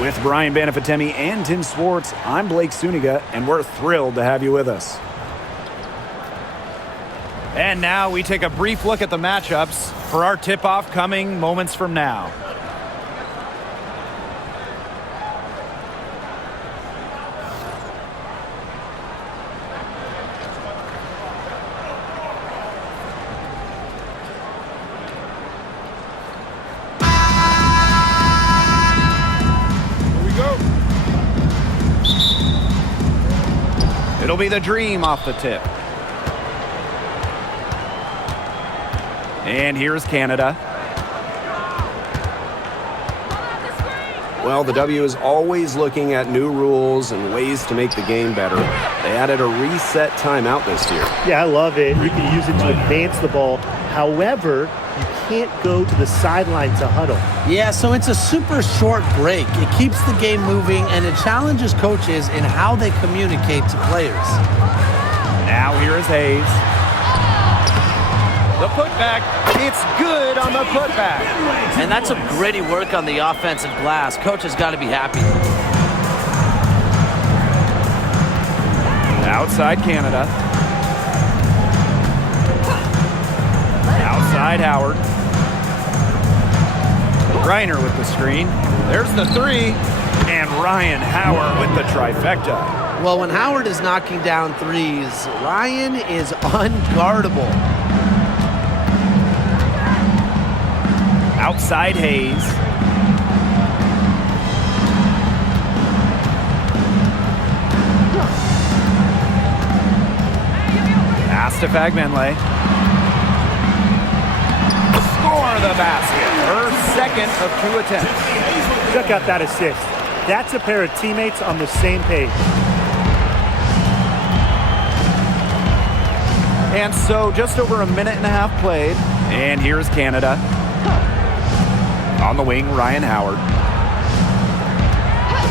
With Brian Banafitemi and Tim Swartz, I'm Blake Suniga, and we're thrilled to have you with us. And now we take a brief look at the matchups for our tip-off coming moments from now. It'll be the Dream off the tip. And here's Canada. Well, the W is always looking at new rules and ways to make the game better. They added a reset timeout this year. Yeah, I love it. You can use it to advance the ball. However, you can't go to the sideline to huddle. Yeah, so it's a super short break. It keeps the game moving, and it challenges coaches in how they communicate to players. Now here is Hayes. The putback, it's good on the putback. And that's some gritty work on the offensive glass. Coach has got to be happy. Outside Canada. Outside Howard. Reiner with the screen. There's the three. And Ryan Howard with the trifecta. Well, when Howard is knocking down threes, Ryan is unguardable. Outside Hayes. Pass to Fagmenle. Score the basket. Her second of 2 attempts. Check out that assist. That's a pair of teammates on the same page. And so just over a minute and a half played. And here's Canada. On the wing, Ryan Howard.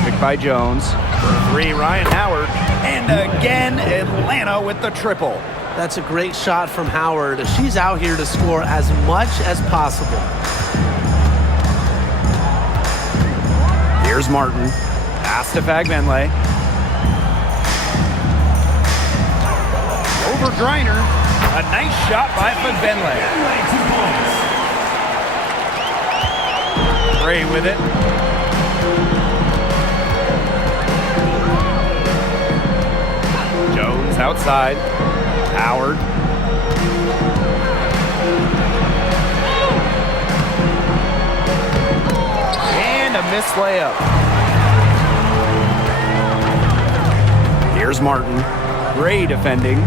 Picked by Jones. For three, Ryan Howard. And again, Atlanta with the triple. That's a great shot from Howard. She's out here to score as much as possible. Here's Martin. Pass to Fagmenle. Over Griner. A nice shot by Fagmenle. Gray with it. Jones outside. Howard. And a missed layup. Here's Martin. Gray defending.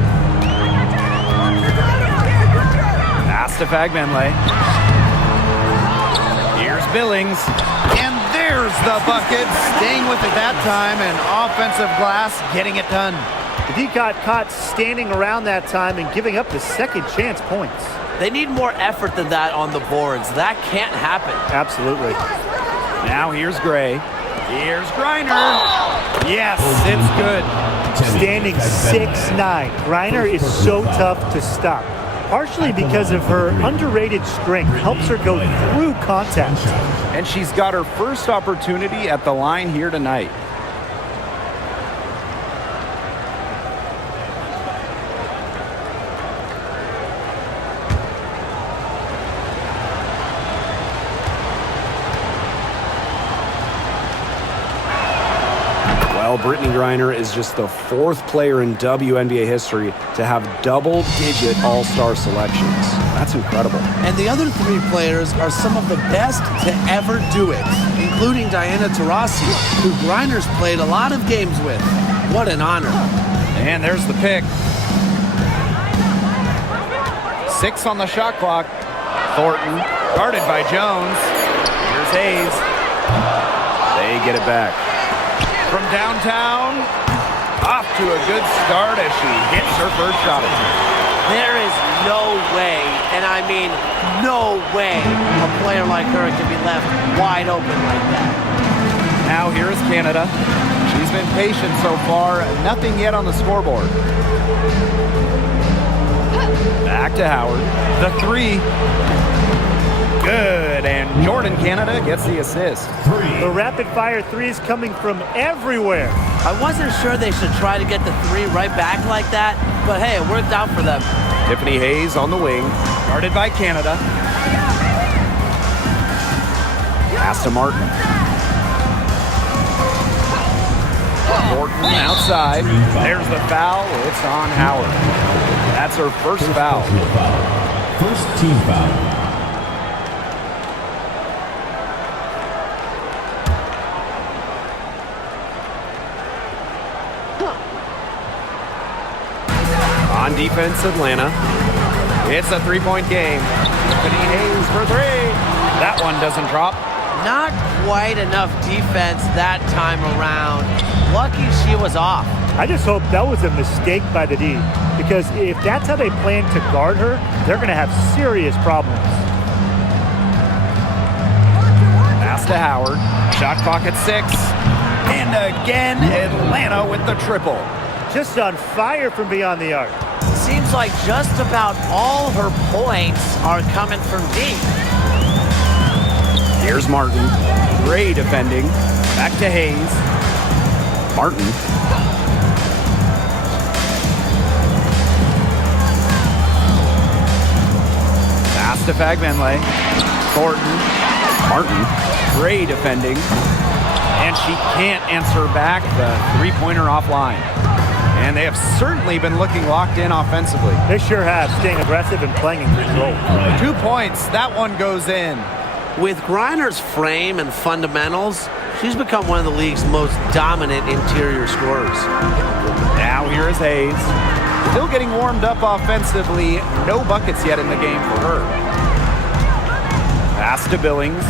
Pass to Fagmenle. Billings, and there's the bucket, staying with it that time, and offensive glass getting it done. He got caught standing around that time and giving up the second chance points. They need more effort than that on the boards. That can't happen. Absolutely. Now here's Gray. Here's Griner. Yes, it's good. Standing 6'9". Griner is so tough to stop. Partially because of her underrated strength, helps her go through contact. And she's got her first opportunity at the line here tonight. Well, Brittany Griner is just the 4th player in WNBA history to have double-digit all-star selections. That's incredible. And the other 3 players are some of the best to ever do it, including Diana Taurasi, who Griner's played a lot of games with. What an honor. And there's the pick. 6 on the shot clock. Thornton, guarded by Jones. Here's Hayes. They get it back. From downtown, off to a good start as she hits her first shot attempt. There is no way, and I mean no way, a player like her can be left wide open like that. Now here's Canada. She's been patient so far, nothing yet on the scoreboard. Back to Howard. The three. Good. good, and Jordan Canada gets the assist. The rapid-fire threes coming from everywhere. I wasn't sure they should try to get the three right back like that, but hey, it worked out for them. Tiffany Hayes on the wing. Guarded by Canada. Pass to Martin. Thornton outside. There's the foul. It's on Howard. That's her first foul. First team foul. On defense, Atlanta. It's a three-point game. Tiffany Hayes for three. That one doesn't drop. Not quite enough defense that time around. Lucky she was off. I just hope that was a mistake by the D, because if that's how they plan to guard her, they're going to have serious problems. Pass to Howard. Shot clock at 6. And again, Atlanta with the triple. Just on fire from beyond the arc. Seems like just about all her points are coming from deep. Here's Martin. Gray defending. Back to Hayes. Martin. Pass to Fagbenle. Thornton. Martin. Gray defending. And she can't answer back the three-pointer offline. And they have certainly been looking locked in offensively. They sure have, staying aggressive and playing in control. 2 points. That one goes in. With Griner's frame and fundamentals, she's become one of the league's most dominant interior scorers. Now here is Hayes. Still getting warmed up offensively. No buckets yet in the game for her. Pass to Billings.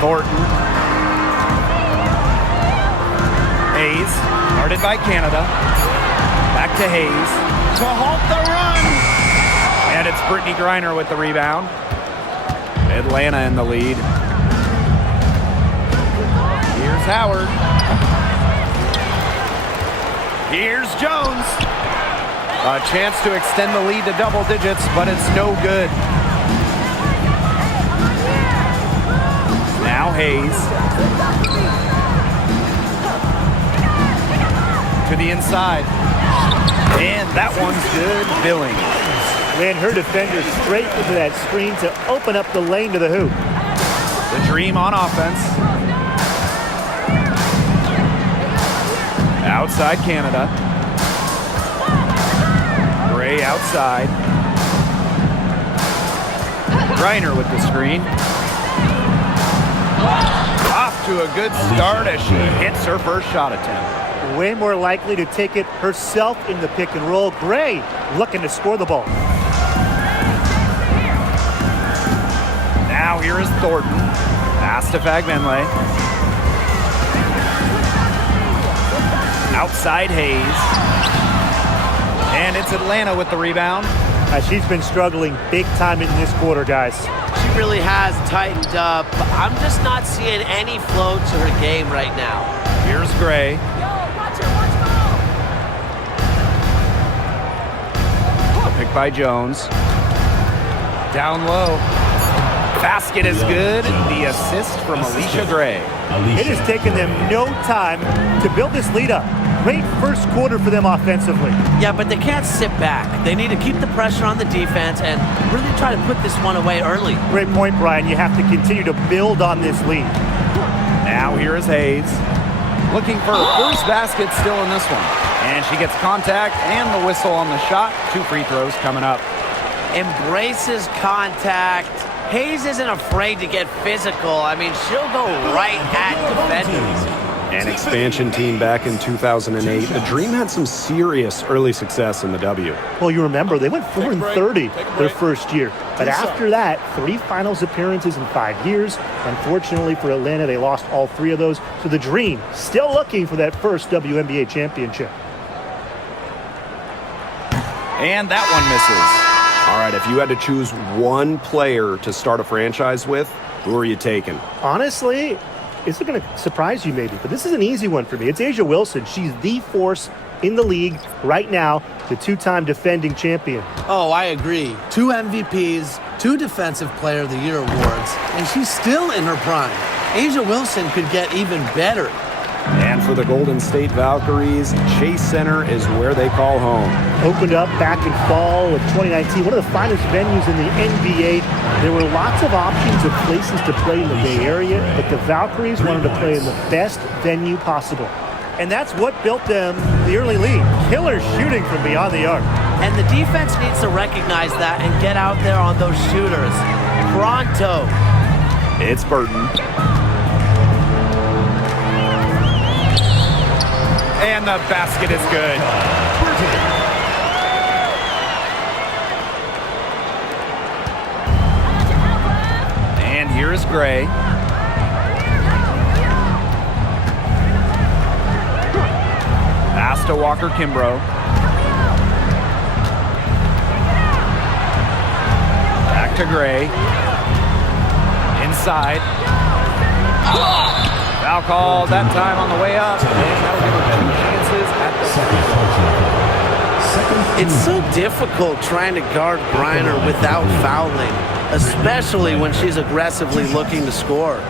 Thornton. Hayes. Guarded by Canada. Back to Hayes. To halt the run. And it's Brittany Griner with the rebound. Atlanta in the lead. Here's Howard. Here's Jones. A chance to extend the lead to double digits, but it's no good. Now Hayes. To the inside. And that one's good. Billings. Ran her defender straight into that screen to open up the lane to the hoop. The Dream on offense. Outside Canada. Gray outside. Griner with the screen. Off to a good start as she hits her first shot attempt. Way more likely to take it herself in the pick and roll. Gray looking to score the ball. Now here is Thornton. Pass to Fagbenle. Outside Hayes. And it's Atlanta with the rebound. She's been struggling big time in this quarter, guys. She really has tightened up. I'm just not seeing any flow to her game right now. Here's Gray. Picked by Jones. Down low. Basket is good. The assist from Alicia Gray. It has taken them no time to build this lead up. Great first quarter for them offensively. Yeah, but they can't sit back. They need to keep the pressure on the defense and really try to put this one away early. Great point, Brian. You have to continue to build on this lead. Now here is Hayes. Looking for her first basket still in this one. And she gets contact and the whistle on the shot. 2 free throws coming up. Embraces contact. Hayes isn't afraid to get physical. I mean, she'll go right at defenders. An expansion team back in 2008. The Dream had some serious early success in the W. Well, you remember, they went 4-30 their first year. But after that, 3 finals appearances in 5 years. Unfortunately for Atlanta, they lost all 3 of those. So the Dream still looking for that first WNBA championship. And that one misses. All right, if you had to choose one player to start a franchise with, who are you taking? Honestly, it's going to surprise you maybe, but this is an easy one for me. It's A'ja Wilson. She's the force in the league right now, the 2-time defending champion. Oh, I agree. 2 MVPs, 2 Defensive Player of the Year awards, and she's still in her prime. Asia Wilson could get even better. And for the Golden State Valkyries, Chase Center is where they call home. Opened up back in fall of 2019, one of the finest venues in the NBA. There were lots of options of places to play in the Bay Area, but the Valkyries wanted to play in the best venue possible. And that's what built them the early lead. Killer shooting from beyond the arc. And the defense needs to recognize that and get out there on those shooters. Pronto. It's Burton. And the basket is good. And here is Gray. Pass to Walker-Kimbrough. Back to Gray. Inside. Foul call that time on the way up. And that'll give her 2 chances at the It's so difficult trying to guard Griner without fouling, especially when she's aggressively looking to score.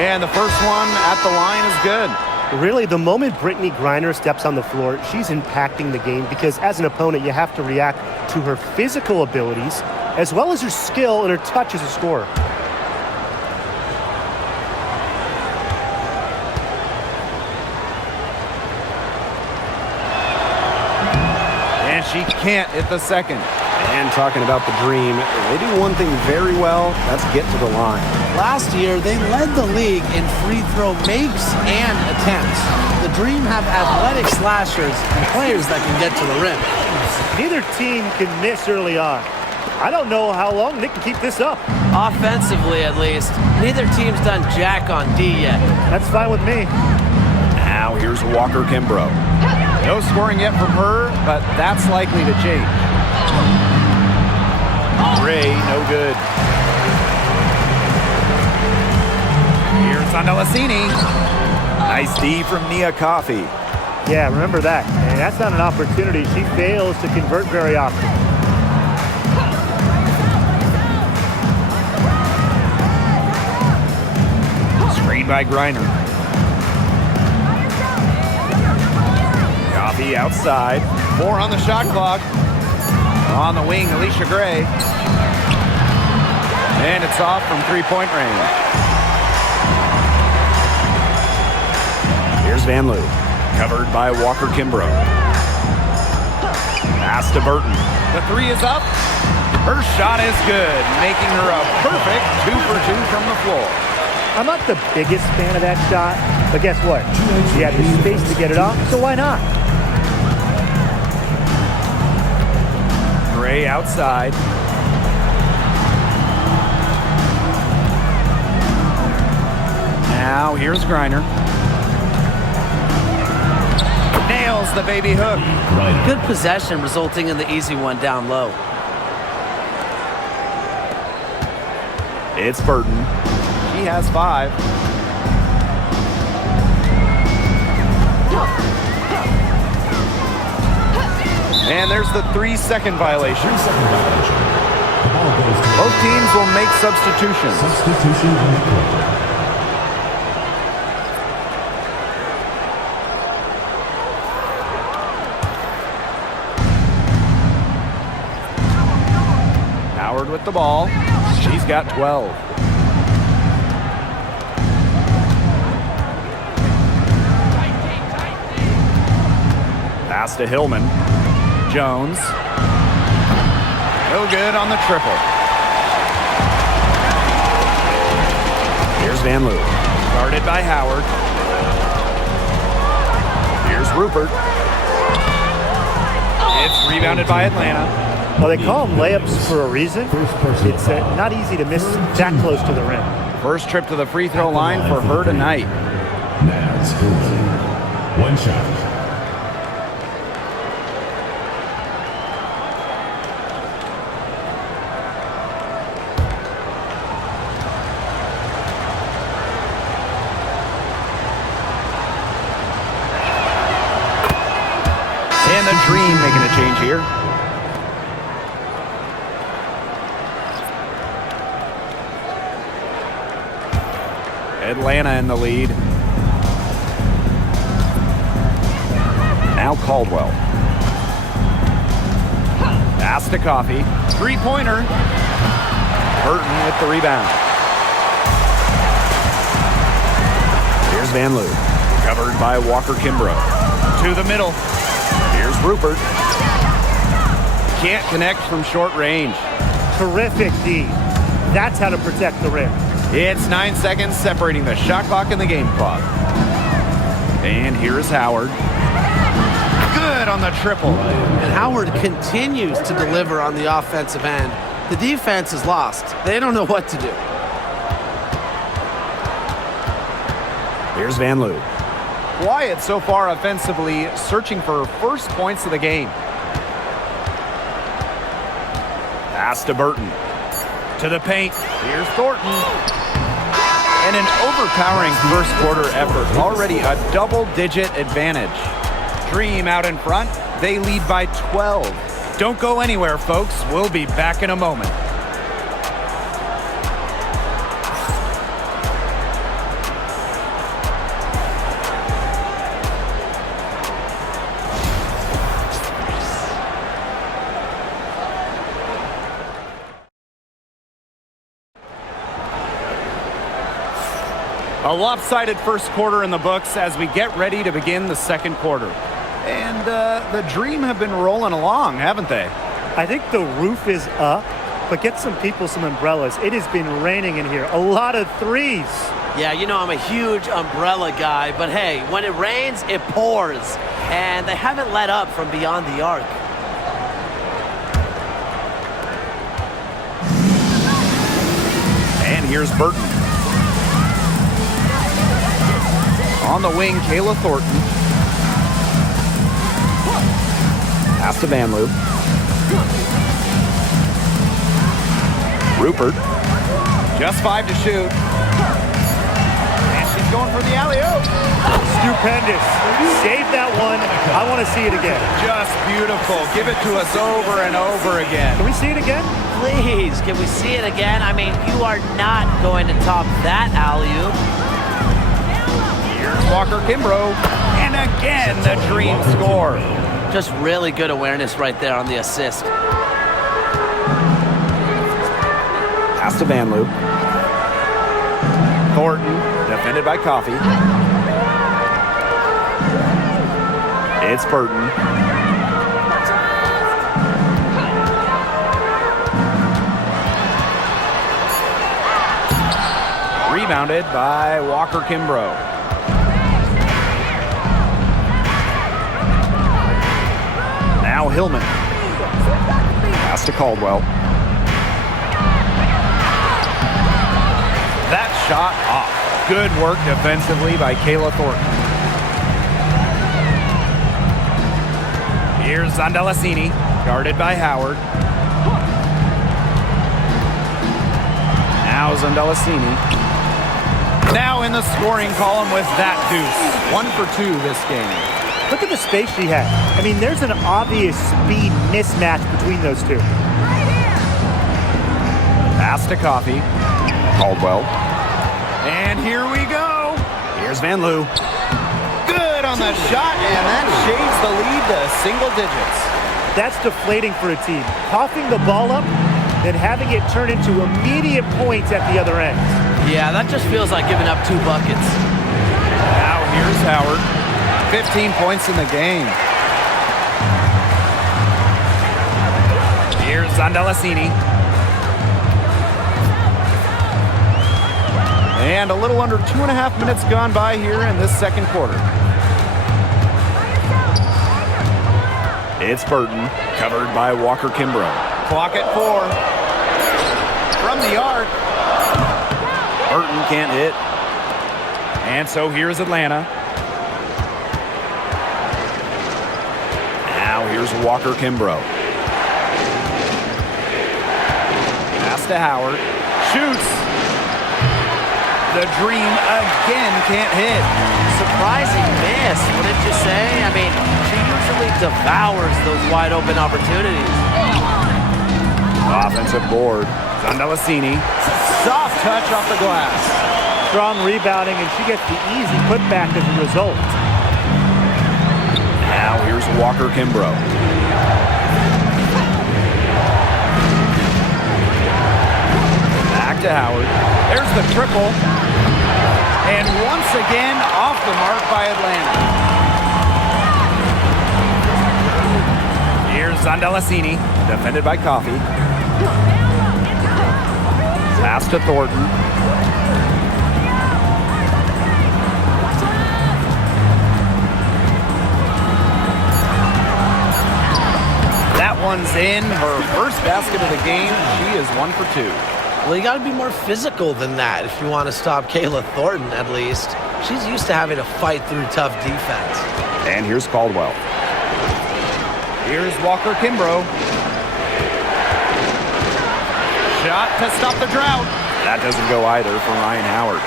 And the first one at the line is good. Really, the moment Brittany Griner steps on the floor, she's impacting the game because as an opponent, you have to react to her physical abilities as well as her skill and her touch as a scorer. And she can't hit the second. And talking about the dream, they do one thing very well, that's get to the line. Last year, they led the league in free throw makes and attempts. The Dream have athletic slashers and players that can get to the rim. Neither team can miss early on. I don't know how long they can keep this up. Offensively, at least, neither team's done jack on D yet. That's fine with me. Now here's Walker-Kimbrough. No scoring yet from her, but that's likely to change. Gray, no good. Here's Andalasini. Nice D from Nia Coffey. Yeah, remember that. And that's not an opportunity she fails to convert very often. Screen by Griner. Coffey outside. 4 on the shot clock. On the wing, Alicia Gray. And it's off from 3-point range. Here's Van Loo. Covered by Walker-Kimbrough. Pass to Burton. The 3 is up. Her shot is good, making her a perfect 2 for 2 from the floor. I'm not the biggest fan of that shot, but guess what? She had the space to get it off, so why not? Gray outside. Now here's Griner. Nails the baby hook. Good possession resulting in the easy one down low. It's Burton. He has 5. And there's the 3-second violation. Both teams will make substitutions. Substitution on the court. Howard with the ball. She's got 12. Pass to Hillman. Jones. No good on the triple. Here's Van Loo. Guarded by Howard. Here's Rupert. It's rebounded by Atlanta. Well, they call them layups for a reason. It's not easy to miss that close to the rim. First trip to the free throw line for her tonight. Now, Spurs. 1 shot. And the Dream making a change here. Atlanta in the lead. Now Caldwell. Pass to Coffee. Three-pointer. Burton with the rebound. Here's Van Loo. Covered by Walker Kimbrough. To the middle. Here's Rupert. Can't connect from short range. Terrific D. That's how to protect the rim. It's 9 seconds separating the shot clock and the game clock. And here's Howard. Good on the triple. And Howard continues to deliver on the offensive end. The defense is lost. They don't know what to do. Here's Van Loo. Quiet so far offensively, searching for first points of the game. Pass to Burton. To the paint. Here's Thornton. And an overpowering first quarter effort. Already a double-digit advantage. Dream out in front. They lead by 12. Don't go anywhere, folks. We'll be back in a moment. A lopsided first quarter in the books as we get ready to begin the second quarter. And the Dream have been rolling along, haven't they? I think the roof is up, but get some people some umbrellas. It has been raining in here. A lot of threes. Yeah, you know I'm a huge umbrella guy, but hey, when it rains, it pours. And they haven't let up from beyond the arc. And here's Burton. On the wing, Kayla Thornton. Pass to Van Loo. Rupert. Just 5 to shoot. And she's going for the alley-oop. Stupendous. Save that one. I want to see it again. Just beautiful. Give it to us over and over again. Can we see it again? Please, can we see it again? I mean, you are not going to top that alley-oop. Here's Walker Kimbrough. And again, the Dream score. Just really good awareness right there on the assist. Pass to Van Loo. Thornton, defended by Coffee. It's Burton. Rebounded by Walker Kimbrough. Now Hillman. Pass to Caldwell. That shot off. Good work defensively by Kayla Thornton. Here's Zondalasini, guarded by Howard. Now Zondalasini. Now in the scoring column with that deuce. 1 for 2 this game. Look at the space she had. I mean, there's an obvious speed mismatch between those two. Pass to Coffee. Caldwell. And here we go. Here's Van Loo. Good on the shot, and that shades the lead to single digits. That's deflating for a team. Coughing the ball up, then having it turn into immediate points at the other end. Yeah, that just feels like giving up 2 buckets. Now here's Howard. 15 points in the game. Here's Zondalasini. And a little under 2.5 minutes gone by here in this second quarter. It's Burton, covered by Walker Kimbrough. Clock at 4. From the arc. Burton can't hit. And so here's Atlanta. Now here's Walker Kimbrough. Pass to Howard. Shoots. The Dream again can't hit. Surprising miss, wouldn't you say? I mean, she usually simply devours those wide open opportunities. Offensive board. Zandalacini. Soft touch off the glass. Strong rebounding, and she gets the easy putback as a result. Now here's Walker Kimbrough. Back to Howard. There's the triple. And once again, off the mark by Atlanta. Here's Zandalacini, defended by Coffey. Pass to Thornton. That one's in. Her first basket of the game. She is 1 for 2. Well, you got to be more physical than that if you want to stop Kayla Thornton, at least. She's used to having to fight through tough defense. And here's Caldwell. Here's Walker Kimbrough. Shot to stop the drought. That doesn't go either for Ryan Howard.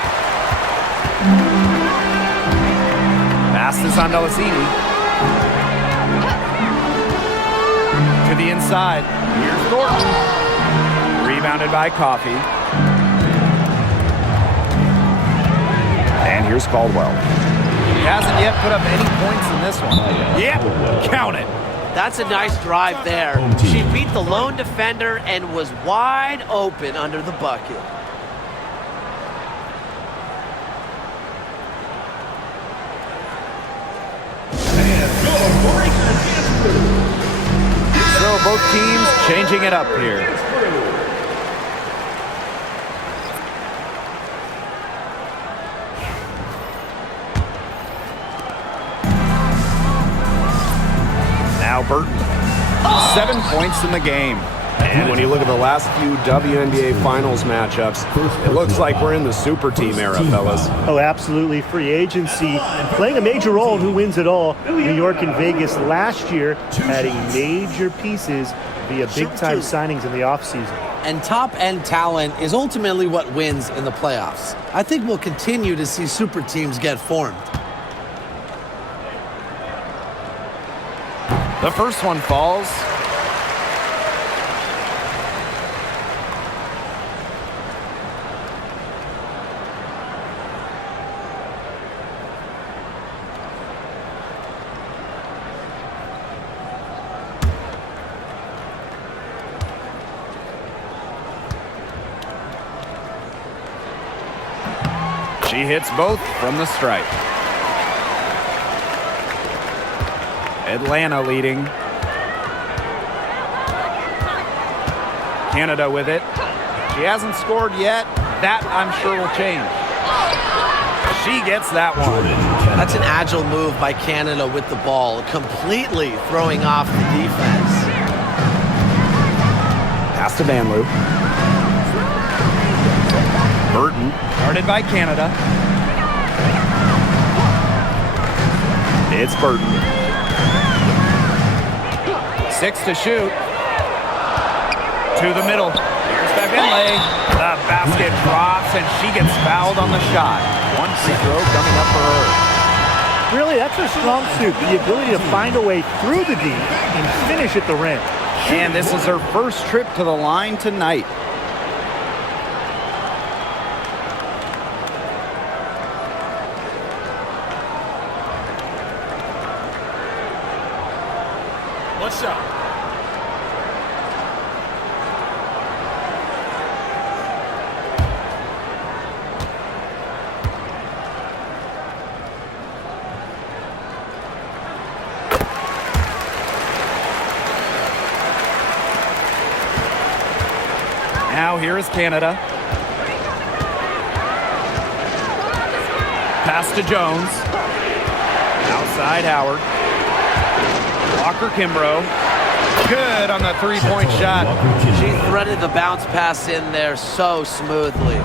Pass to Zandalacini. To the inside. Here's Thornton. Rebounded by Coffey. And here's Caldwell. He hasn't yet put up any points in this one. Yep, count it. That's a nice drive there. She beat the lone defender and was wide open under the bucket. So both teams changing it up here. Now Burton. 7 points in the game. And when you look at the last few WNBA Finals matchups, it looks like we're in the super team era, fellas. Oh, absolutely. Free agency playing a major role in who wins it all. New York and Vegas last year adding major pieces via big-time signings in the offseason. And top-end talent is ultimately what wins in the playoffs. I think we'll continue to see super teams get formed. The first one falls. She hits both from the stripe. Atlanta leading. Canada with it. She hasn't scored yet. That, I'm sure, will change. She gets that one. That's an agile move by Canada with the ball, completely throwing off the defense. Pass to Vanloo. Burton, guarded by Canada. It's Burton. 6 to shoot. To the middle. Here's Bevinley. The basket drops, and she gets fouled on the shot. One free throw coming up for her. Really, that's her strong suit, the ability to find a way through the D and finish at the rim. And this is her first trip to the line tonight. What's up? Now here is Canada. Pass to Jones. Outside Howard. Walker Kimbrough. Good on the three-point shot. She threaded the bounce pass in there so smoothly.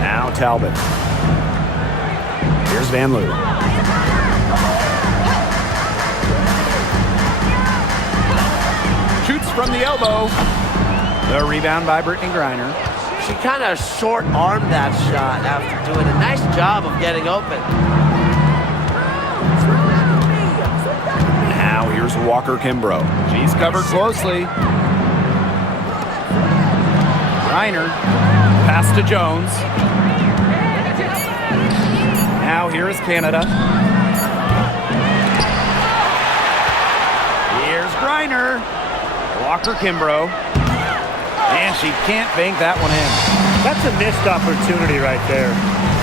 Now Talbot. Here's Vanloo. Shoots from the elbow. The rebound by Brittany Griner. She kind of short-armed that shot after doing a nice job of getting open. Now here's Walker Kimbrough. She's covered closely. Reiner, pass to Jones. Now here is Canada. Here's Reiner. Walker Kimbrough. And she can't bank that one in. That's a missed opportunity right there.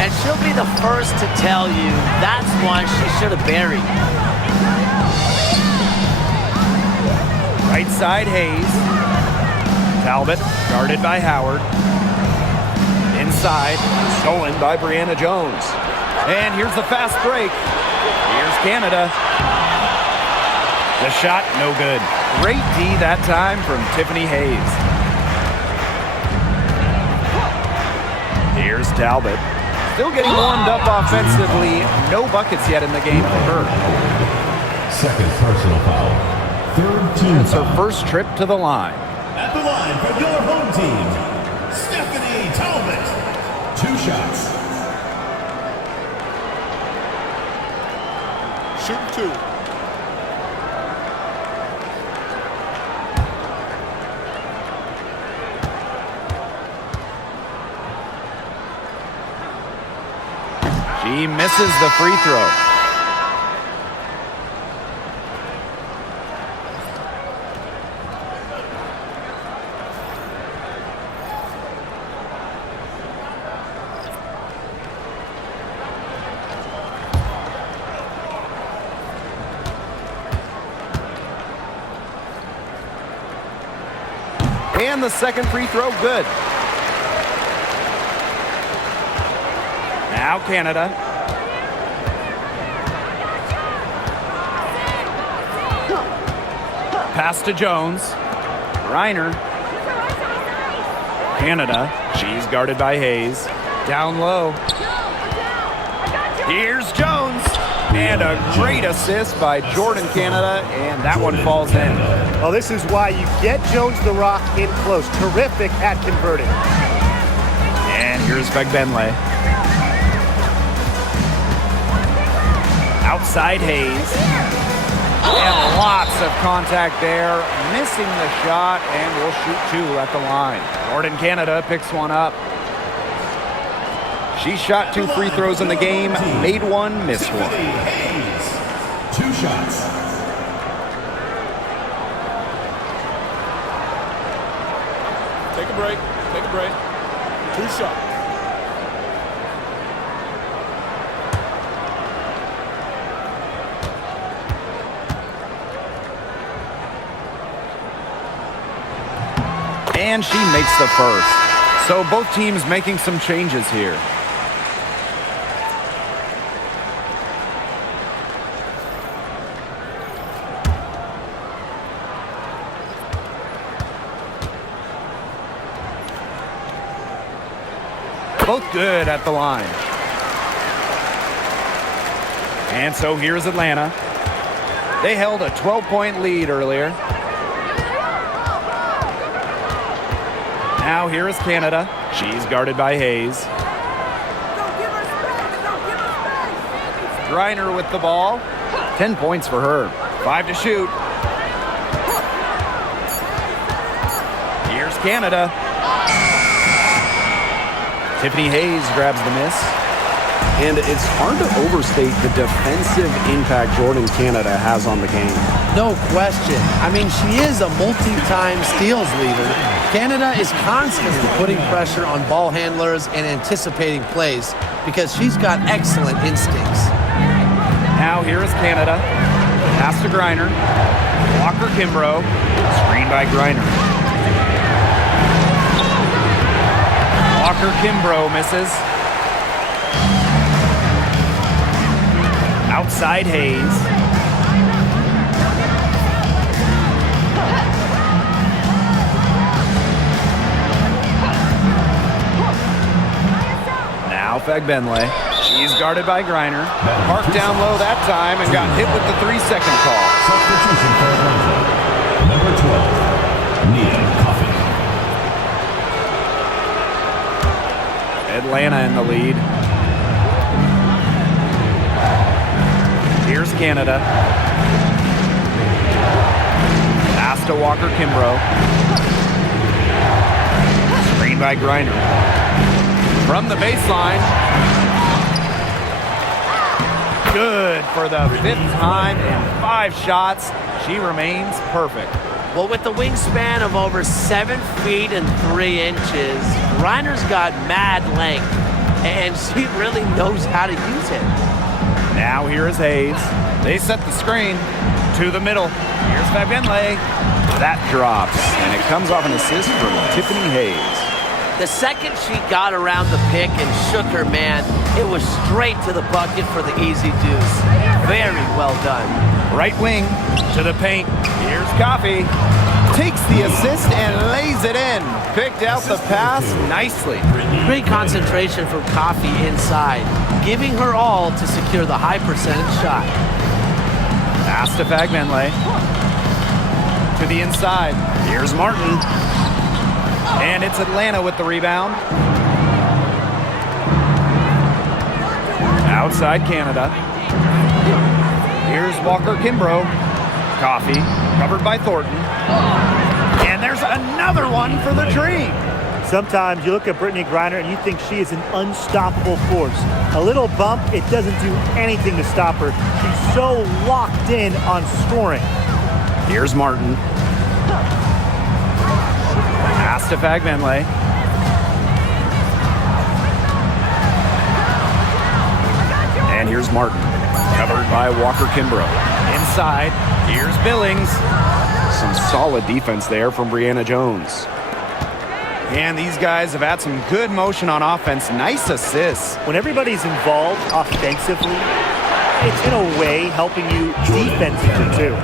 And she'll be the first to tell you that's one she should have buried. Right side, Hayes. Talbot, guarded by Howard. Inside, stolen by Brianna Jones. And here's the fast break. Here's Canada. The shot, no good. Great D that time from Tiffany Hayes. Here's Talbot. Still getting warmed up offensively. No buckets yet in the game for her. Second personal foul. Third team It's her foul. first trip to the line. At the line for your home team, Stephanie Talbot. 2 shots. Shoot 2. She misses the free throw. And the second free throw, good. Now Canada. Pass to Jones. Reiner. Canada. She's guarded by Hayes. Down low. Here's Jones. And a great assist by Jordan Canada, and that one falls in. Well, this is why you get Jones the Rock in close. Terrific at converting. And here's Fegbenle. Outside Hayes. And lots of contact there. Missing the shot, and will shoot 2 at the line. Jordan Canada picks one up. She shot 2 free throws in the game, made 1, missed 1. Hayes. 2 shots. Take a break. Take a break. 2 shots. And she makes the first. So both teams making some changes here. Both good at the line. And so here's Atlanta. They held a 12-point lead earlier. Now here is Canada. She's guarded by Hayes. Reiner with the ball. 10 points for her. 5 to shoot. Here's Canada. Tiffany Hayes grabs the miss. And it's hard to overstate the defensive impact Jordan Canada has on the game. No question. I mean, she is a multi-time steals leader. Canada is constantly putting pressure on ball handlers and anticipating plays because she's got excellent instincts. Now here is Canada. Pass to Griner. Walker Kimbrough. Screen by Griner. Walker Kimbrough misses. Outside Hayes. Now Fegbenle. She's guarded by Griner. Parked down low that time and got hit with the 3-second call. Substitution for Atlanta. Number 12, Nia Coffey. Atlanta in the lead. Canada. Pass to Walker Kimbrough. Screen by Griner. From the baseline. Good for the 5th time in 5 shots. She remains perfect. Well, with the wingspan of over 7 feet and 3 inches, Griner's got mad length, and she really knows how to use it. Now here is Hayes. They set the screen to the middle. Here's Fagbinley. That drops, and it comes off an assist from Tiffany Hayes. The second she got around the pick and shook her man, it was straight to the bucket for the easy deuce. Very well done. Right wing to the paint. Here's Coffey. Takes the assist and lays it in. Picked out the pass nicely. Great concentration from Coffey inside, giving her all to secure the high percentage shot. Pass to Fagbinley. To the inside. Here's Martin. And it's Atlanta with the rebound. Outside Canada. Here's Walker Kimbrough. Coffey, covered by Thornton. And there's another one for the Dream. Sometimes you look at Brittany Griner and you think she is an unstoppable force. A little bump, it doesn't do anything to stop her. She's so locked in on scoring. Here's Martin. Pass to Fagbinley. And here's Martin. Covered by Walker Kimbrough. Inside, here's Billings. Some solid defense there from Brianna Jones. And these guys have had some good motion on offense. Nice assists. When everybody's involved offensively, it's in a way helping you defensively too.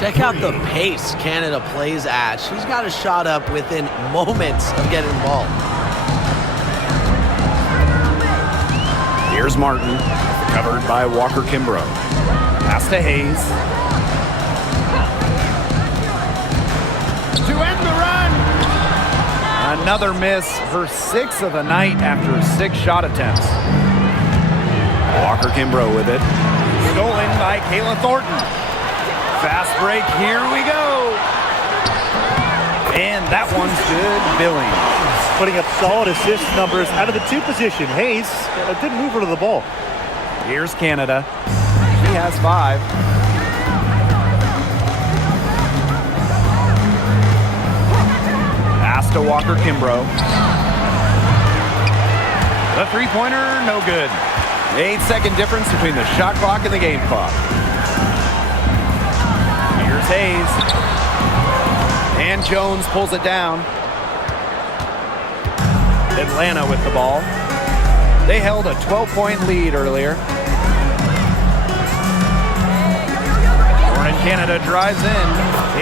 Check out the pace Canada plays at. She's got a shot up within moments of getting the ball. Here's Martin, covered by Walker Kimbrough. Pass to Hayes. To end the run. Another miss, her 6th of the night after 6 shot attempts. Walker Kimbrough with it. Stolen by Kayla Thornton. Fast break, here we go. And that one's good. Billings putting up solid assist numbers out of the 2 position. Hayes didn't move her to the ball. Here's Canada. She has 5. Pass to Walker Kimbrough. The 3-pointer, no good. 8-second difference between the shot clock and the game clock. Here's Hayes. And Jones pulls it down. Atlanta with the ball. They held a 12-point lead earlier. Hornet Canada drives in.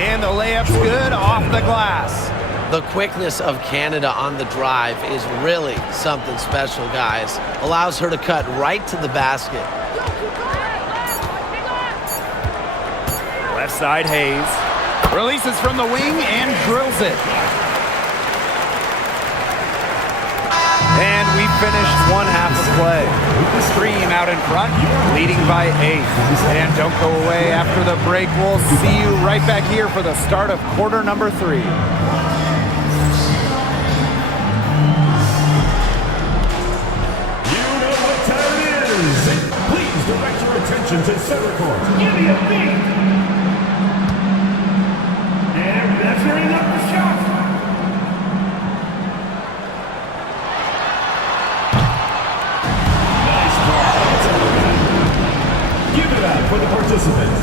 And the layup's good off the glass. The quickness of Canada on the drive is really something special, guys. Allows her to cut right to the basket. Left side, Hayes. Releases from the wing and drills it. And we finished 1 half of play. Stream out in front, leading by 8. And don't go away after the break. We'll see you right back here for the start of quarter number 3. Please direct your attention to center court. Give me a beat. And measuring up the shot. Nice ball. Give it up for the participants.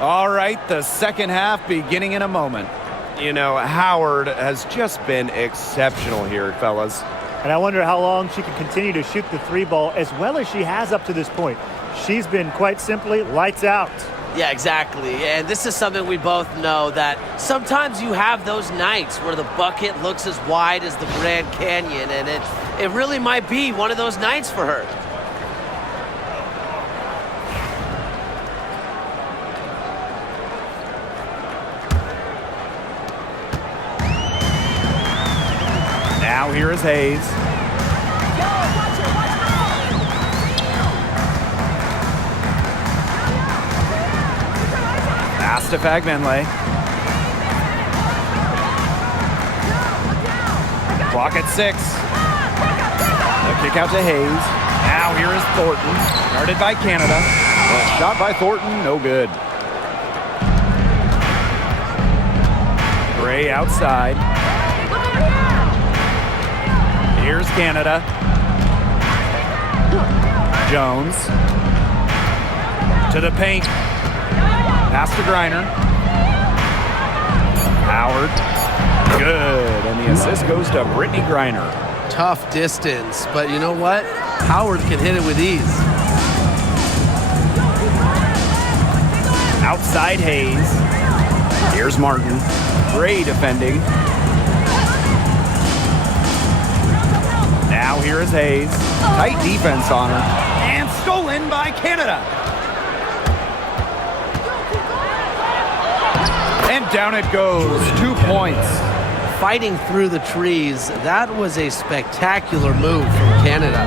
All right, the second half beginning in a moment. You know, Howard has just been exceptional here, fellas. And I wonder how long she can continue to shoot the three ball as well as she has up to this point. She's been quite simply lights out. Yeah, exactly. And this is something we both know, that sometimes you have those nights where the bucket looks as wide as the Grand Canyon, and it really might be one of those nights for her. Now here is Hayes. Pass to Fagbenle. Clock at 6. The kick out to Hayes. Now here is Thornton. Guarded by Canada. The shot by Thornton, no good. Gray outside. Here's Canada. Jones. To the paint. Pass to Griner. Howard. Good. And the assist goes to Brittany Griner. Tough distance, but you know what? Howard can hit it with ease. Outside Hayes. Here's Martin. Gray defending. Now here is Hayes. Tight defense on her. And stolen by Canada. And down it goes. 2 points. Fighting through the trees, that was a spectacular move from Canada.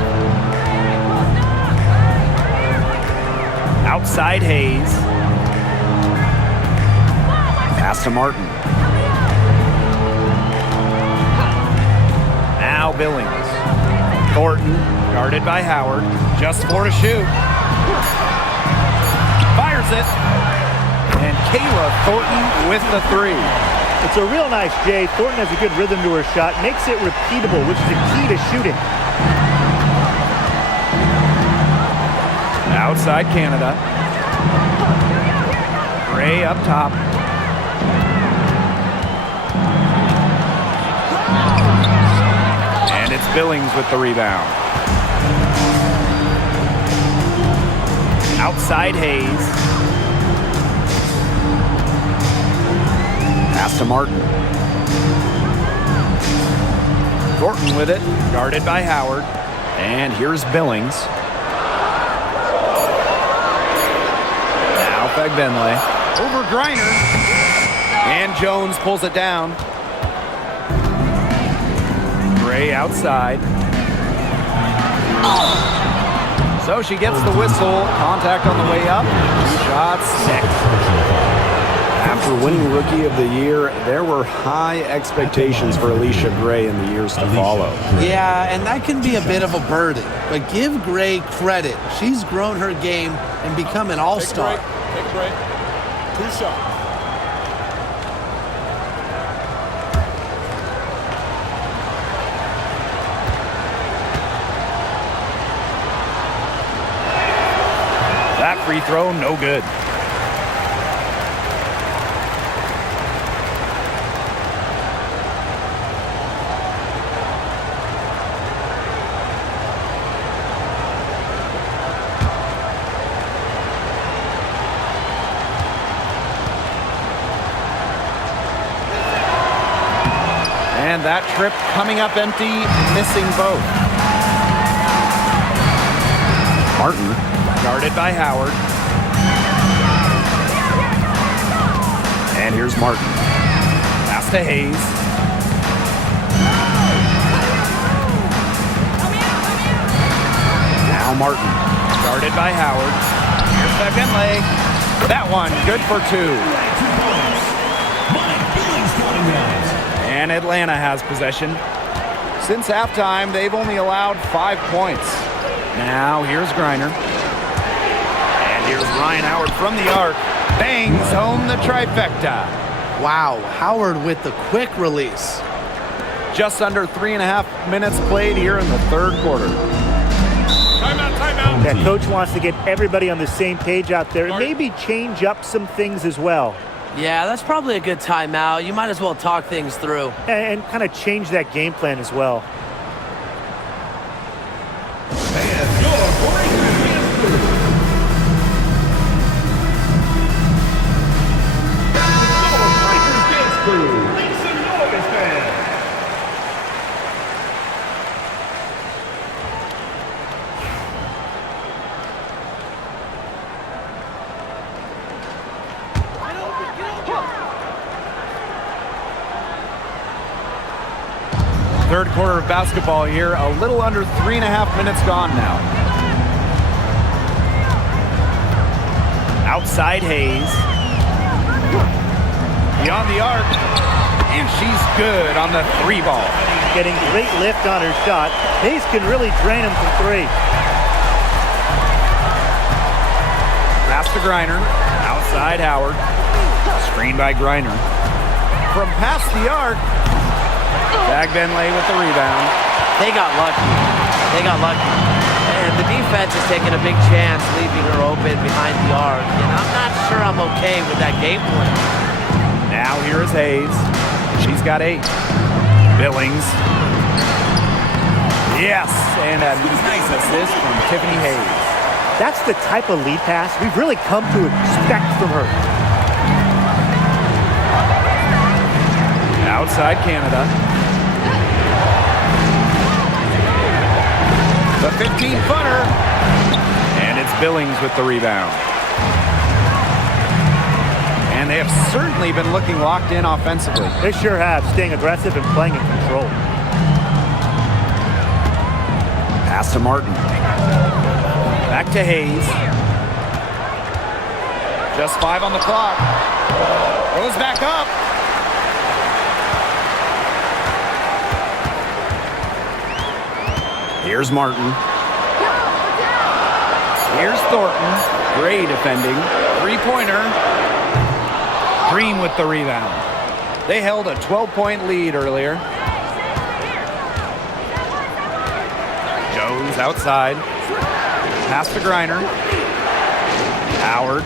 Outside Hayes. Pass to Martin. Now Billings. Thornton, guarded by Howard. Just 4 to shoot. Fires it. And Kayla Thornton with the 3. It's a real nice J. Thornton has a good rhythm to her shot, makes it repeatable, which is the key to shooting. Outside Canada. Gray up top. And it's Billings with the rebound. Outside Hayes. Pass to Martin. Thornton with it, guarded by Howard. And here's Billings. Now Fagbenle. Over Griner. And Jones pulls it down. Gray outside. So she gets the whistle. Contact on the way up. 2 shots, 6. After winning Rookie of the Year, there were high expectations for Alicia Gray in the years to follow. Yeah, and that can be a bit of a burden. But give Gray credit. She's grown her game and become an all-star. Take a break. 2 shots. That free throw, no good. And that trip coming up empty, missing both. Martin, guarded by Howard. And here's Martin. Pass to Hayes. Now Martin, guarded by Howard. Here's Fagbenle. That one, good for 2. And Atlanta has possession. Since halftime, they've only allowed 5 points. Now here's Griner. And here's Ryan Howard from the arc. Bangs home the trifecta. Wow, Howard with the quick release. Just under 3.5 minutes played here in the third quarter. Timeout. timeout. That coach wants to get everybody on the same page out there and maybe change up some things as well. Yeah, that's probably a good timeout. You might as well talk things through. And kind of change that game plan as well. And your Breakers Dance Crew. Make some noise, man. Third quarter of basketball here. A little under 3.5 minutes gone now. Outside Hayes. Beyond the arc. And she's good on the 3 ball. Getting great lift on her shot. Hayes can really drain him from 3. Pass to Griner. Outside Howard. Screen by Griner. From past the arc. Benley with the rebound. They got lucky. And the defense is taking a big chance leaving her open behind the arc. And I'm not sure I'm okay with that game plan. Now here is Hayes. She's got 8. Billings. Yes, and a nice assist from Tiffany Hayes. That's the type of lead pass we've really come to expect from her. Outside Canada. The 15-footer. And it's Billings with the rebound. And they have certainly been looking locked in offensively. They sure have, staying aggressive and playing in control. Pass to Martin. Back to Hayes. Just 5 on the clock. Goes back up. Here's Martin. Here's Thornton. Gray defending. 3-pointer. Green with the rebound. They held a 12-point lead earlier. Jones outside. Pass to Griner. Howard.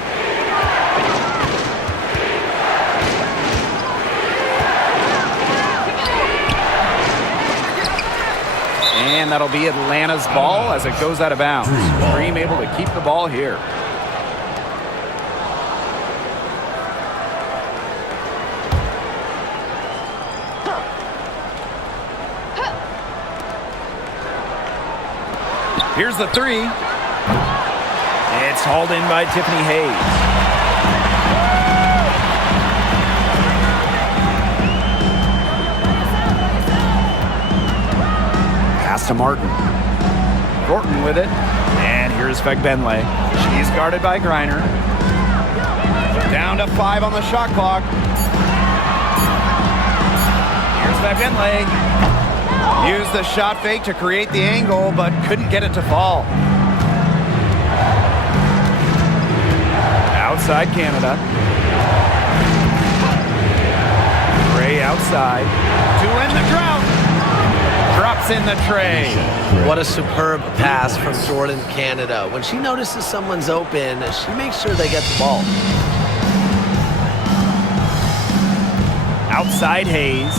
And that'll be Atlanta's ball as it goes out of bounds. Dream able to keep the ball here. Here's the 3. It's hauled in by Tiffany Hayes. To Martin. Thornton with it. And here's Benley. She's guarded by Griner. Down to 5 on the shot clock. Here's Benley. Used the shot fake to create the angle, but couldn't get it to fall. Outside Canada. Gray outside. To end the drought. Drops in the tray. What a superb pass from Jordan Canada. When she notices someone's open, she makes sure they get the ball. Outside Hayes.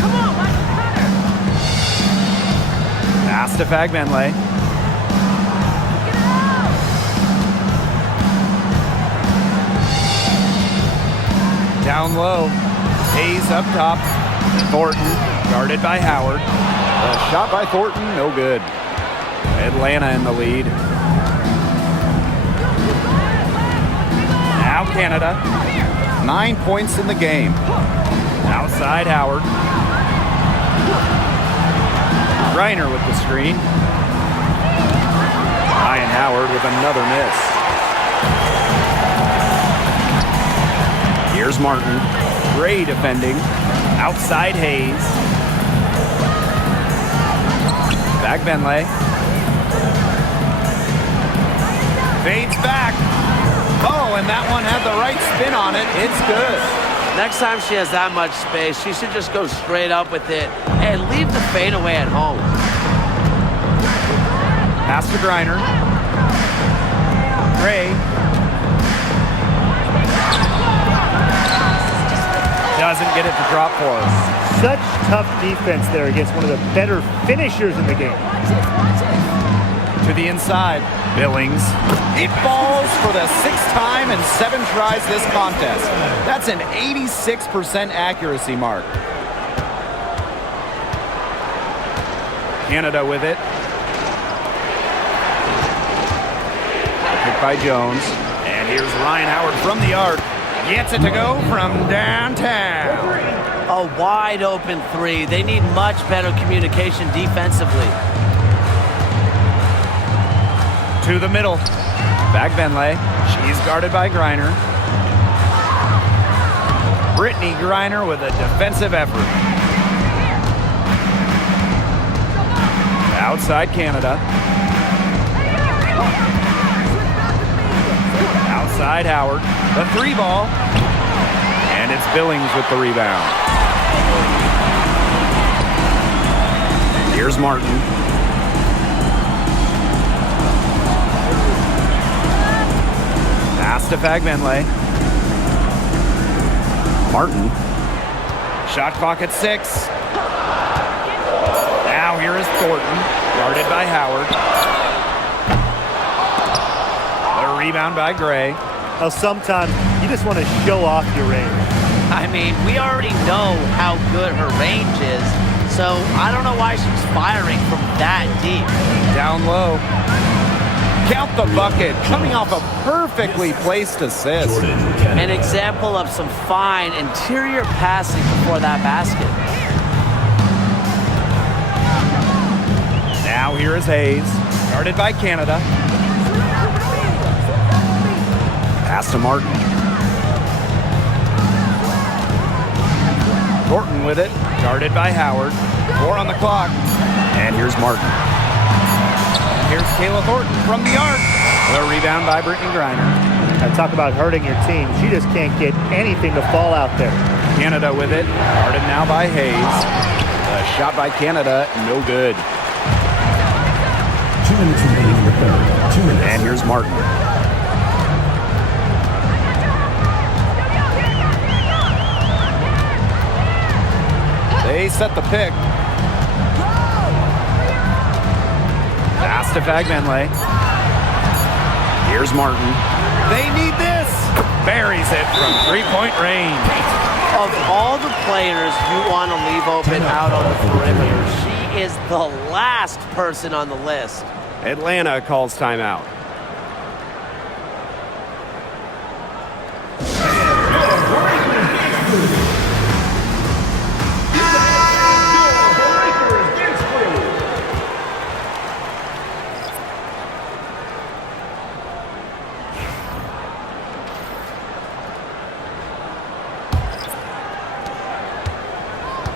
Come on, Pass to Benley. Down low. Hayes up top. Thornton. Guarded by Howard. A shot by Thornton, no good. Atlanta in the lead. Now Canada. 9 points in the game. Outside Howard. Griner with the screen. Ryan Howard with another miss. Here's Martin. Gray defending. Outside Hayes. Back Benley. Fades back. Oh, and that one had the right spin on it. It's good. Next time she has that much space, she should just go straight up with it and leave the fadeaway at home. Pass to Griner. Gray. Doesn't get it to drop for us. Such tough defense there against one of the better finishers in the game. To the inside. Billings. He falls for the 6th time in 7 tries this contest. That's an 86% accuracy mark. Canada with it. Picked by Jones. And here's Ryan Howard from the arc. Gets it to go from downtown. A wide open 3. They need much better communication defensively. To the middle. Back Benley. She's guarded by Griner. Brittany Griner with a defensive effort. Outside Canada. Outside Howard. The 3 ball. And it's Billings with the rebound. Here's Martin. Pass to Fagbenley. Martin. Shot clock at 6. Now here is Thornton, guarded by Howard. The rebound by Gray. Now, sometimes you just want to show off your range. I mean, we already know how good her range is, so I don't know why she's firing from that deep. Down low. Count the bucket, coming off a perfectly placed assist. An example of some fine interior passing before that basket. Now here is Hayes, guarded by Canada. Pass to Martin. Thornton with it, guarded by Howard. 4 on the clock. And here's Martin. Here's Kayla Thornton from the arc. The rebound by Brittany Griner. I talk about hurting your team. She just can't get anything to fall out there. Canada with it, guarded now by Hayes. A shot by Canada, no good. 2 minutes remaining in the third. 2 minutes. And here's Martin. They set the pick. Pass to Fagbenley. Here's Martin. They need this. Buries it from 3-point range. Of all the players you want to leave open out on the perimeter, she is the last person on the list. Atlanta calls timeout.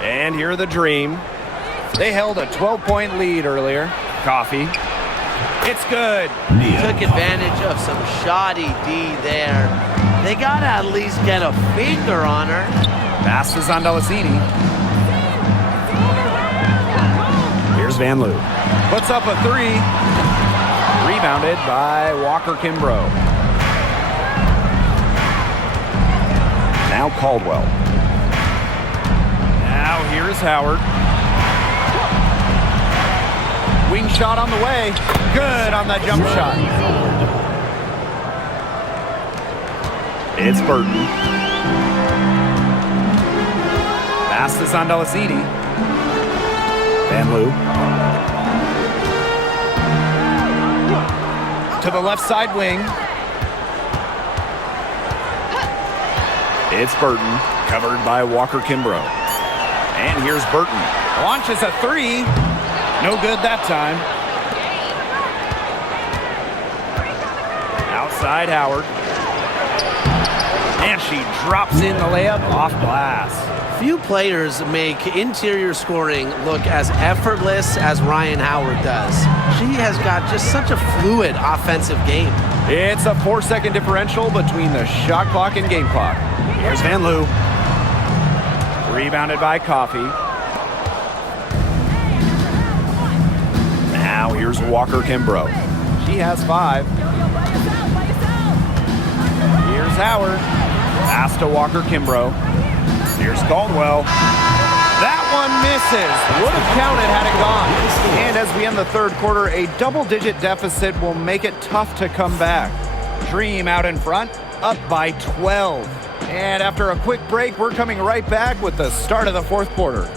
And here are the Dream. They held a 12-point lead earlier. Coffee. It's good. Took advantage of some shoddy D there. They got to at least get a finger on her. Passes on Delasini. Here's Van Loo. Puts up a 3. Rebounded by Walker Kimbrough. Now Caldwell. Now here's Howard. Wing shot on the way. Good on that jump shot. It's Burton. Passes on Delasini. Van Loo. To the left side wing. It's Burton, covered by Walker Kimbrough. And here's Burton. Launches a 3. No good that time. Outside Howard. And she drops in the layup off glass. Few players make interior scoring look as effortless as Ryan Howard does. She has got just such a fluid offensive game. It's a 4-second differential between the shot clock and game clock. Here's Van Loo. Rebounded by Coffee. Now here's Here's Walker Kimbrough. She has 5. Here's Howard. Pass to Walker Kimbrough. Here's Caldwell. That one misses. Would have counted had it gone. And as we end the third quarter, a double-digit deficit will make it tough to come back. Dream out in front, up by 12. And after a quick break, we're coming right back with the start of the fourth quarter.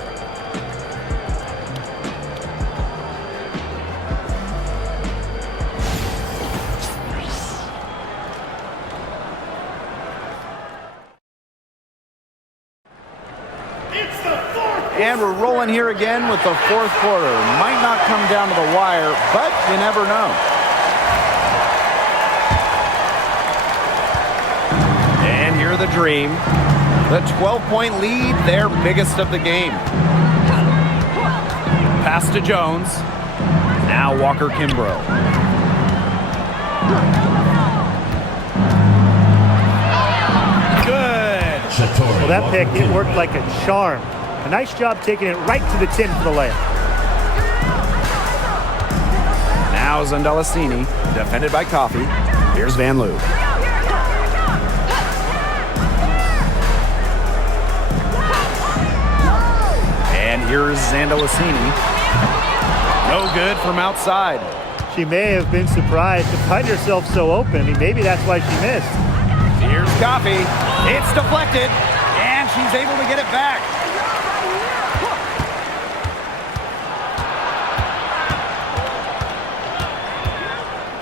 And we're rolling here again with the fourth quarter. Might not come down to the wire, but you never know. And here the Dream. The 12-point lead, their biggest of the game. Pass to Jones. Now Walker Kimbrough. Good. Well, that pick, it worked like a charm. A nice job taking it right to the 10 for the layup. Now Zondelacini, defended by Coffey. Here's Van Loo. And here's Zondelacini. No good from outside. She may have been surprised to find herself so open. I mean, maybe that's why she missed. Here's Coffey. It's deflected, and she's able to get it back.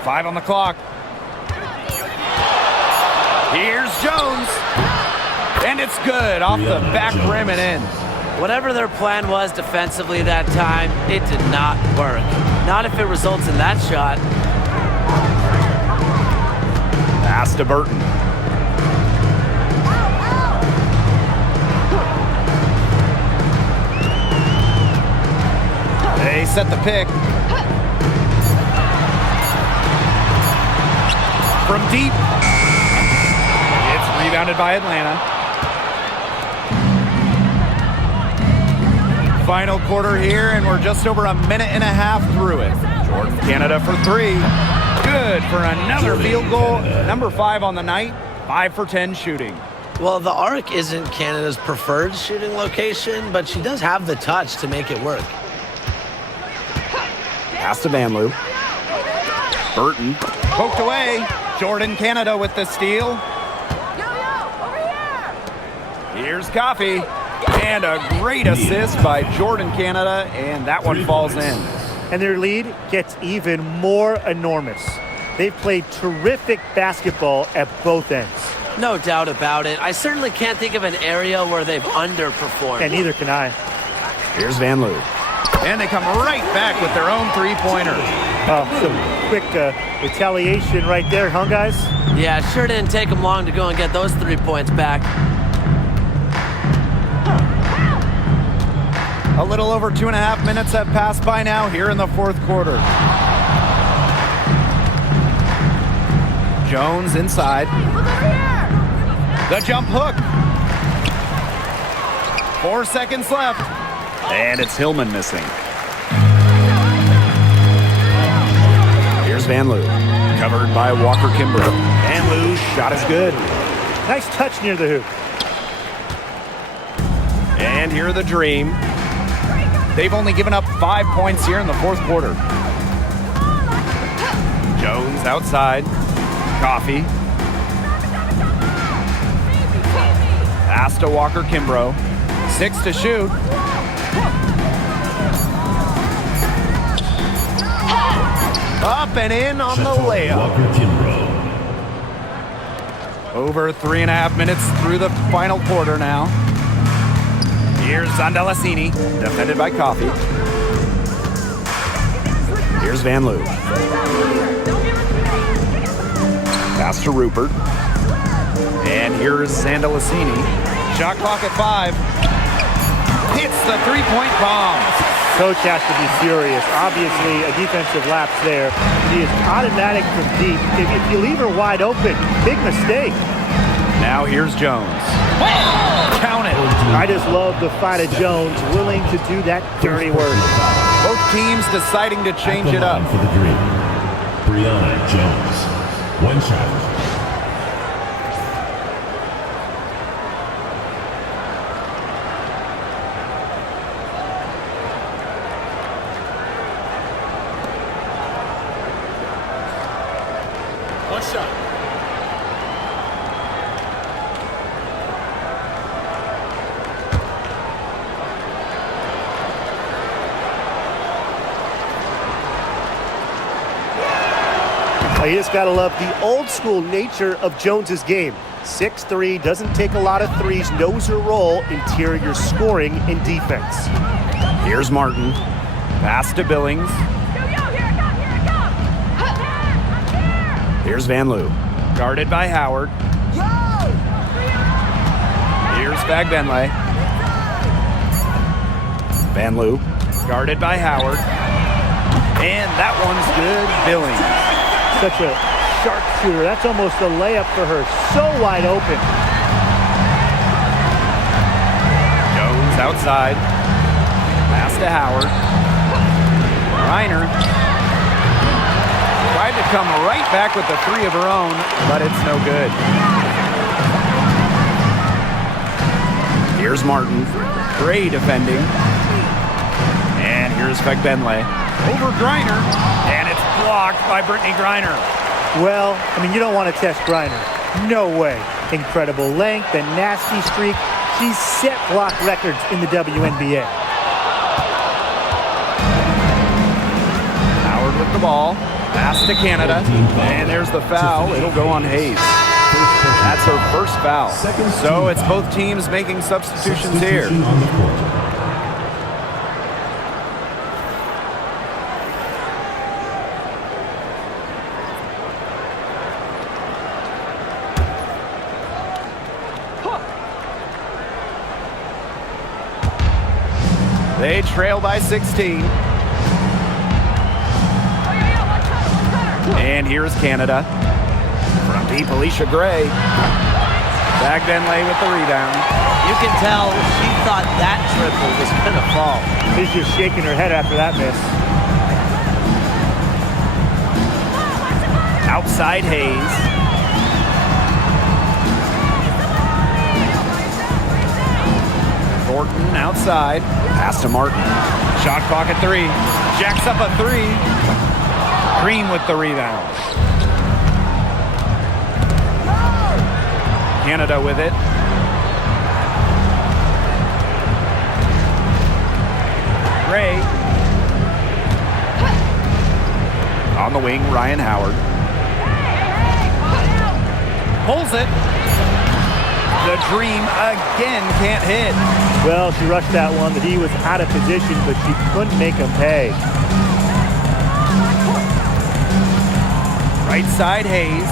Five on the clock. Here's Jones. And it's good off the back rim and in. Whatever their plan was defensively that time, it did not work. Not if it results in that shot. Pass to Burton. They set the pick. From deep. It's rebounded by Atlanta. Final quarter here, and we're just over a minute and a half through it. Jordan Canada for 3. Good for another field goal. Number 5 on the night. 5 for 10 shooting. Well, the arc isn't Canada's preferred shooting location, but she does have the touch to make it work. Pass to Van Loo. Burton. Poked away. Jordan Canada with the steal. Here's Coffey. And a great assist by Jordan Canada, and that one falls in. And their lead gets even more enormous. They've played terrific basketball at both ends. No doubt about it. I certainly can't think of an area where they've underperformed. And neither can I. Here's Van Loo. And they come right back with their own three-pointer. Some quick retaliation right there, huh, guys? Yeah, it sure didn't take them long to go and get those 3 points back. A little over 2.5 minutes have passed by now here in the fourth quarter. Jones inside. The jump hook. 4 seconds left. And it's Hillman missing. Here's Van Loo. Covered by Walker Kimbrough. Van Loo's shot is good. Nice touch near the hoop. And here the Dream. They've only given up 5 points here in the fourth quarter. Jones outside. Coffey. Pass to Walker Kimbrough. 6 to shoot. Up and in on the layup. Over 3.5 minutes through the final quarter now. Here's Zondelacini, defended by Coffey. Here's Van Loo. Pass to Rupert. And here's Zondelacini. Shot clock at 5. Hits the three-point bomb. Coach has to be furious. Obviously, a defensive lapse there. She is automatic from deep. If you leave her wide open, big mistake. Now here's Jones. Count it. I just love the fight of Jones, willing to do that dirty work. Both teams deciding to change it up. For the Dream, Brianna Jones. One shot. One shot. You just got to love the old school nature of Jones's game. 6'3", doesn't take a lot of threes, knows her role, interior scoring and defense. Here's Martin. Pass to Billings. Here's Van Loo. Guarded by Howard. Here's Fagbenle. Van Loo. Guarded by Howard. And that one's good. Billings. Such a sharp shooter. That's almost a layup for her. So wide open. Jones outside. Pass to Howard. Reiner tried to come right back with the three of her own, but it's no good. Here's Martin. Gray defending. And here's Fagbenle. Over Griner. And it's blocked by Brittany Griner. Well, I mean, you don't want to test Griner. No way. Incredible length and nasty streak. She's set block records in the WNBA. Howard with the ball. Pass to Canada. And there's the foul. It'll go on Hayes. That's her first foul. So it's both teams making substitutions here. On the court. They trail by 16. And here's Canada. From deep, Alicia Gray. Fagbenle with the rebound. You can tell she thought that triple was going to fall. She's just shaking her head after that miss. Outside Hayes. Thornton outside. Pass to Martin. Shot clock at 3. Jacks up a 3. Green with the rebound. Canada with it. Gray. On the wing, Ryan Howard. Pulls it. The Dream again can't hit. Well, she rushed that one. The D was out of position, but she couldn't make him pay. Right side, Hayes.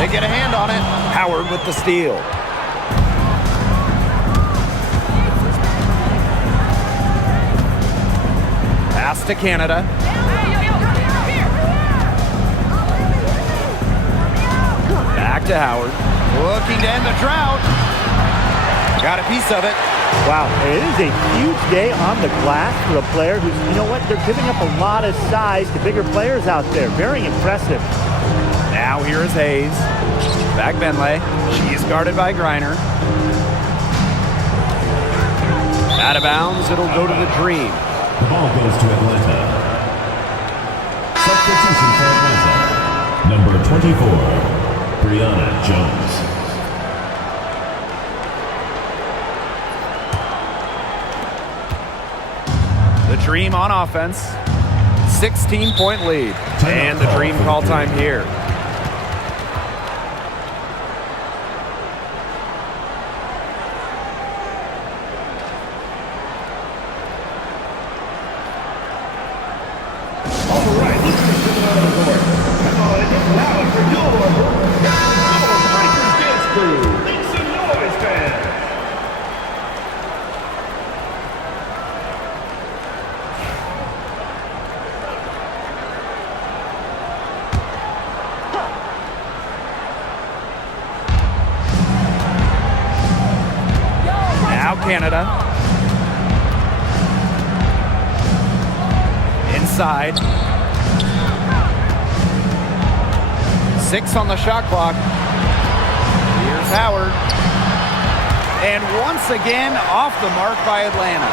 They get a hand on it. Howard with the steal. Pass to Canada. Back to Howard. Looking to end the drought. Got a piece of it. Wow, it is a huge day on the glass for a player who's, you know what, they're giving up a lot of size to bigger players out there. Very impressive. Now here is Hayes. Fagbenle. She is guarded by Griner. Out of bounds, it'll go to the Dream. The ball goes to Atlanta. Substitution for Atlanta. Number 24, Brianna Jones. The Dream on offense. 16-point lead. And the Dream call time here. Canada. outside. 6 on the shot clock. Here's Howard. And once again, off the mark by Atlanta.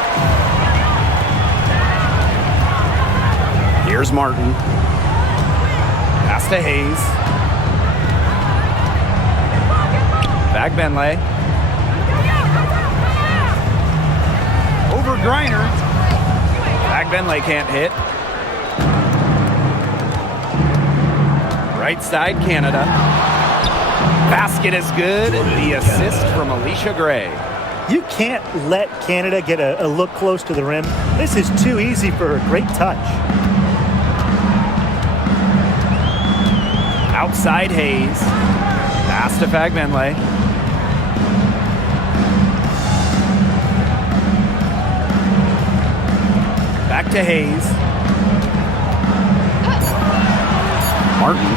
Here's Martin. Pass to Hayes. Back Benley. Over Griner. Back Benley can't hit. Right side, Canada. Basket is good. The assist from Alicia Gray. You can't let Canada get a look close to the rim. This is too easy for her. Great touch. Outside Hayes. Pass to Fagbenley. Back to Hayes. Martin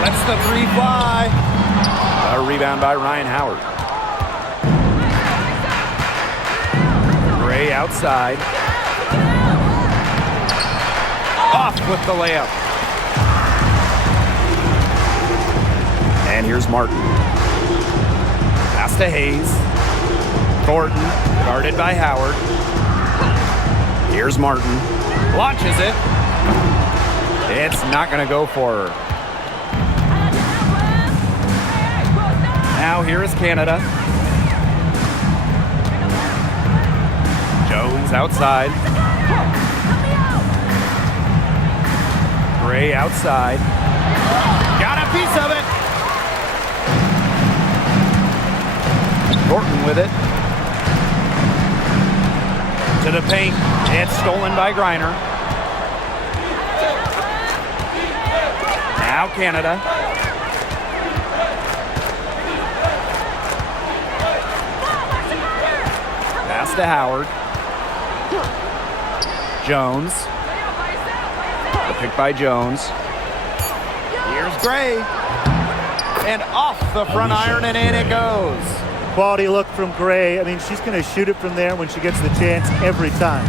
lets the 3 fly. A rebound by Ryan Howard. Gray outside. Off with the layup. And here's Martin. Pass to Hayes. Thornton, guarded by Howard. Here's Martin. Launches it. It's not going to go for her. Now here is Canada. Jones outside. Gray outside. Got a piece of it. Thornton with it. To the paint. It's stolen by Griner. Now Canada. Pass to Howard. Jones. The pick by Jones. Here's Gray. And off the front iron and in it goes. Quality look from Gray. I mean, she's going to shoot it from there when she gets the chance every time.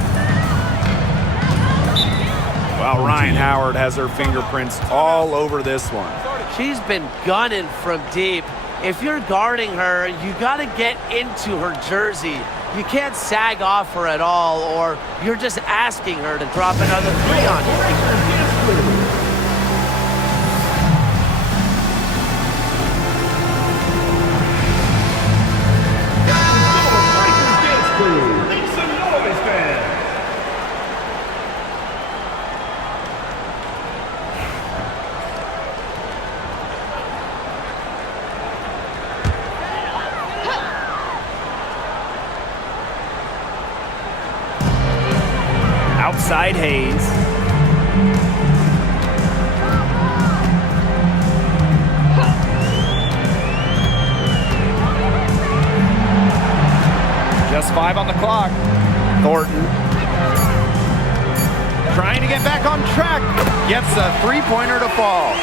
Well, Ryan Howard has her fingerprints all over this one. She's been gunning from deep. If you're guarding her, you got to get into her jersey. You can't sag off her at all, or you're just asking her to drop another 3 on you. Outside Hayes. Just 5 on the clock. Thornton trying to get back on track. Gets a 3-pointer to fall.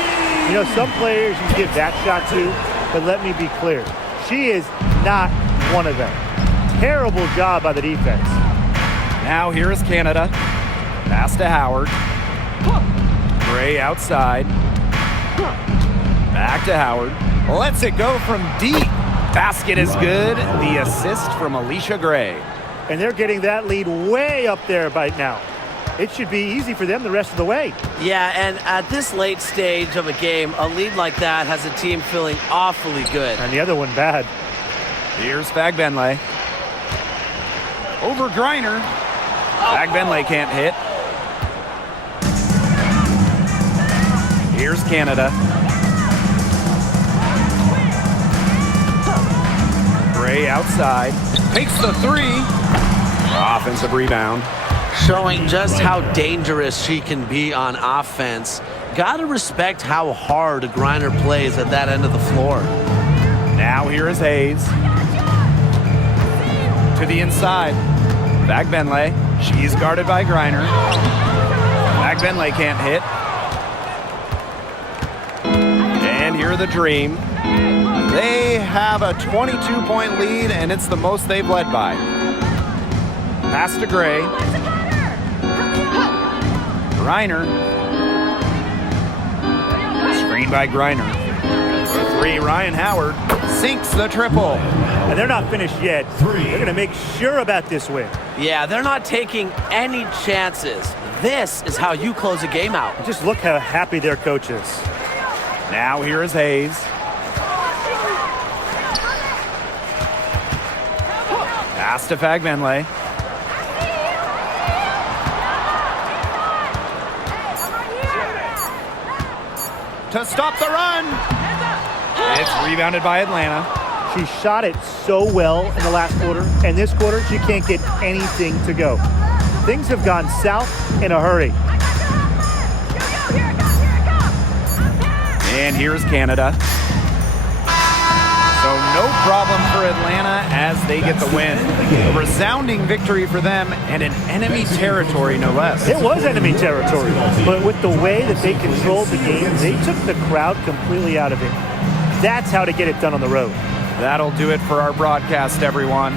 You know, some players you give that shot to, but let me be clear. She is not one of them. Terrible job by the defense. Now here is Canada. Pass to Howard. Gray outside. Back to Howard. Lets it go from deep. Basket is good. The assist from Alicia Gray. And they're getting that lead way up there right now. It should be easy for them the rest of the way. Yeah, and at this late stage of a game, a lead like that has a team feeling awfully good. And the other one bad. Here's Fagbenley. Over Griner. Fagbenley can't hit. Here's Canada. Gray outside. Takes the 3. Offensive rebound. Showing just how dangerous she can be on offense. Gotta respect how hard Griner plays at that end of the floor. Now here is Hayes. To the inside. Fagbenley. She's guarded by Griner. Fagbenley can't hit. And here are the Dream. They have a 22-point lead, and it's the most they've led by. Pass to Gray. Griner. Screen by Griner. For three, Ryan Howard sinks the triple. And they're not finished yet. They're going to make sure about this win. Yeah, they're not taking any chances. This is how you close a game out. Just look how happy their coach is. Now here is Hayes. Pass to Fagbenle. To stop the run. It's rebounded by Atlanta. She shot it so well in the last quarter, and this quarter she can't get anything to go. Things have gone south in a hurry. And here's Canada. So no problem for Atlanta as they get the win. A resounding victory for them and in enemy territory, no less. It was enemy territory, but with the way that they controlled the game, they took the crowd completely out of it. That's how to get it done on the road. That'll do it for our broadcast, everyone.